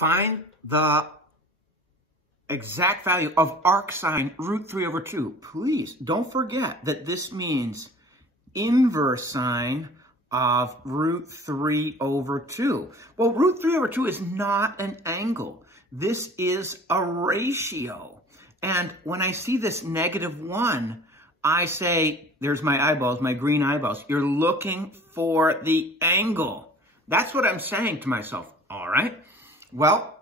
Find the exact value of arcsine √3/2. Please don't forget that this means inverse sine of √3/2. Well, √3/2 is not an angle. This is a ratio. And when I see this -1, I say, there's my eyeballs, my green eyeballs. You're looking for the angle. That's what I'm saying to myself. All right. Well,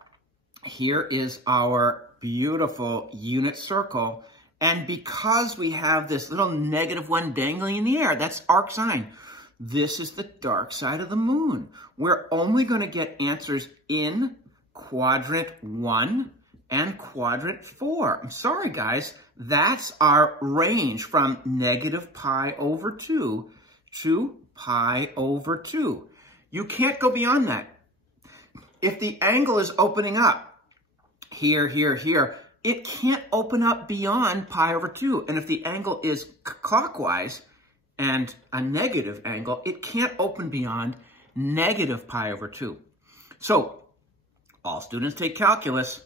here is our beautiful unit circle. And because we have this little -1 dangling in the air, that's arcsine. This is the dark side of the moon. We're only going to get answers in quadrant 1 and quadrant 4. I'm sorry, guys. That's our range from -π/2 to π/2. You can't go beyond that. If the angle is opening up here, here, here, it can't open up beyond π/2. And if the angle is clockwise and a negative angle, it can't open beyond -π/2. So all students take calculus.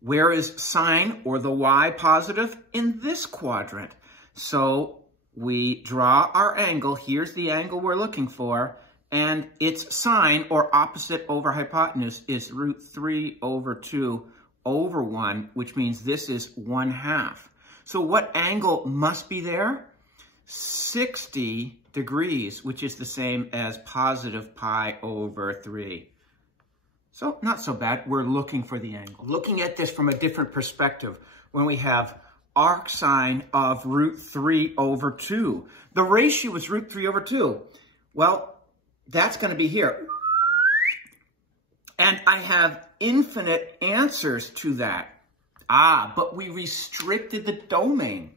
Where is sine or the y positive? In this quadrant. So we draw our angle. Here's the angle we're looking for. And its sine, or opposite over hypotenuse, is √3/2 over 1, which means this is 1/2. So what angle must be there? 60 degrees, which is the same as +π/3. So not so bad. We're looking for the angle. Looking at this from a different perspective, when we have arcsine of √3/2, the ratio is √3/2. Well, that's going to be here. And I have infinite answers to that. But we restricted the domain.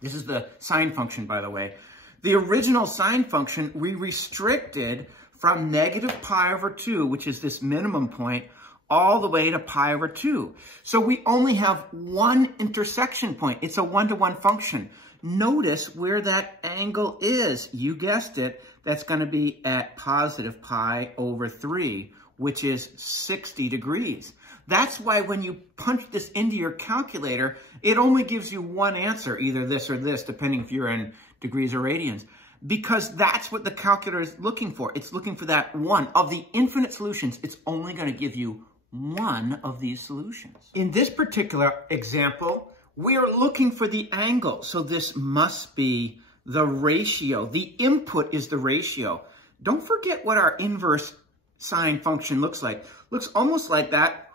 This is the sine function, by the way. The original sine function, we restricted from -π/2, which is this minimum point, all the way to π/2. So we only have one intersection point. It's a one-to-one function. Notice where that angle is. You guessed it. That's going to be at +π/3, which is 60 degrees. That's why when you punch this into your calculator, it only gives you one answer, either this or this, depending if you're in degrees or radians. Because that's what the calculator is looking for. It's looking for that one. Of the infinite solutions, it's only going to give you one of these solutions. In this particular example, we are looking for the angle. So this must be the ratio. The input is the ratio. Don't forget what our inverse sine function looks like. Looks almost like that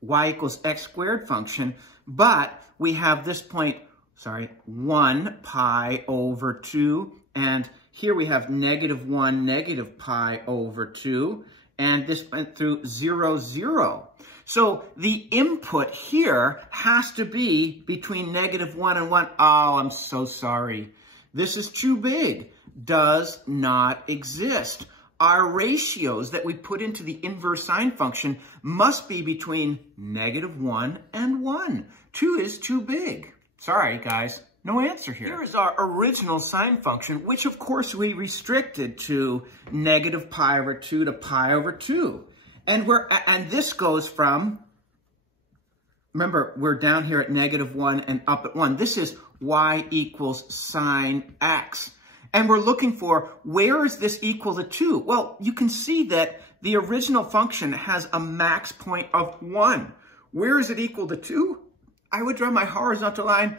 y = x² function, but we have this point, 1π/2, and here we have -1, -π/2, and this went through 0, 0. So the input here has to be between -1 and 1. Oh, I'm so sorry. This is too big. Does not exist. Our ratios that we put into the inverse sine function must be between -1 and 1. 2 is too big. Sorry, guys. No answer here. Here is our original sine function, which of course we restricted to -π/2 to π/2. And this goes from, remember, we're down here at -1 and up at 1. This is y = sine x. And we're looking for, where is this equal to 2? Well, you can see that the original function has a max point of 1. Where is it equal to 2? I would draw my horizontal line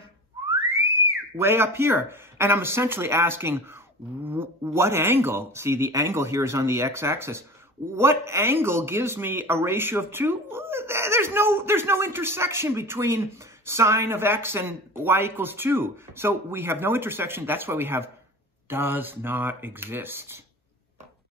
way up here. And I'm essentially asking, what angle? See, the angle here is on the x-axis. What angle gives me a ratio of 2? There's no intersection between sine of x and y = 2. So we have no intersection. That's why we have does not exist.